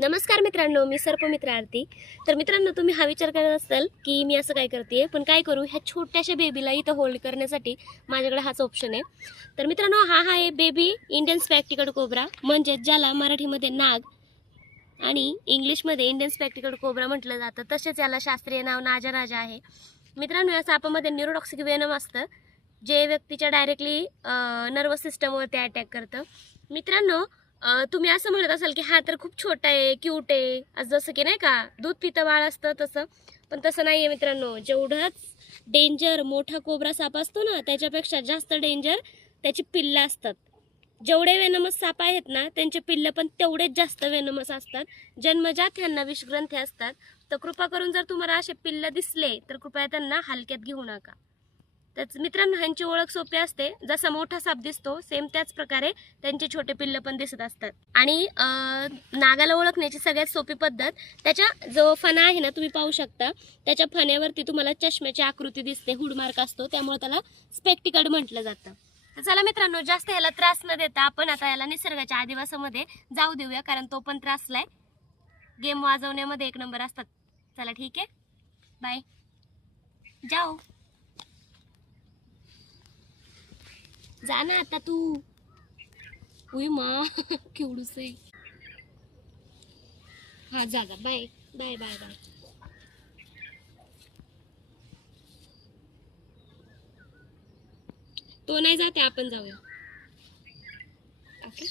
नमस्कार मित्रांनो, मी सर्पमित्र आरती. तर मित्रांनो, तुम्ही हा विचार करत असाल की मी असं काय करते, पण काय करू ह्या छोट्याशा बेबीला इथं होल्ड करण्यासाठी माझ्याकडे हाच ऑप्शन आहे. तर मित्रांनो, हा आहे बेबी इंडियन स्पेक्टिकल्ड कोब्रा, म्हणजे ज्याला मराठीमध्ये नाग आणि इंग्लिशमध्ये इंडियन स्पेक्टिकल्ड कोब्रा म्हटलं जातं. तसेच याला शास्त्रीय नाव नाजा राजा आहे. मित्रांनो, या सापामध्ये न्यूरोटॉक्सिक वेनम असतं, जे व्यक्तीच्या डायरेक्टली नर्वस सिस्टमवरती अटॅक करतं. मित्रांनो, तुम्ही असं म्हणत असाल की हा तर खूप छोटा आहे, क्यूट आहे, आज जसं की नाही का दूध पितं बाळ असतं तसं, पण तसं नाही आहे मित्रांनो. जेवढंच डेंजर मोठा कोब्रा साप असतो ना, त्याच्यापेक्षा जास्त डेंजर त्याची पिल्लं असतात. जेवढे वेनमस साप आहेत ना, त्यांचे पिल्लं पण तेवढेच जास्त वेनमस असतात. जन्मजात ह्यांना विषग्रंथी असतात. तर कृपा करून जर तुम्हाला असे पिल्लं दिसले तर कृपया त्यांना हलक्यात घेऊ नका. त्याच मित्रांनो, ह्यांची ओळख सोपी असते. जसा मोठा साप दिसतो सेम त्याच प्रकारे त्यांचे छोटे पिल्लं पण दिसत असतात. आणि नागाला ओळखण्याची सगळ्यात सोपी पद्धत, त्याच्या जो फणा आहे ना, तुम्ही पाहू शकता, त्याच्या फण्यावरती तुम्हाला चष्म्याची आकृती दिसते, हुडमार्क असतो, त्यामुळे त्याला स्पेक्टिकल्ड म्हटलं जातं. तर चला मित्रांनो, जास्त ह्याला त्रास न देता आपण आता याला निसर्गाच्या आदिवासामध्ये जाऊ देऊया, कारण तो पण त्रासलाय. गेम वाजवण्यामध्ये एक नंबर असतात. चला ठीक आहे, बाय, जाओ, जा ना आता तू. उई मा केवढूस आहे. हा जा जा, बाय बाय बाय बाय. तो नाही जाते, आपण जाऊया. ओके.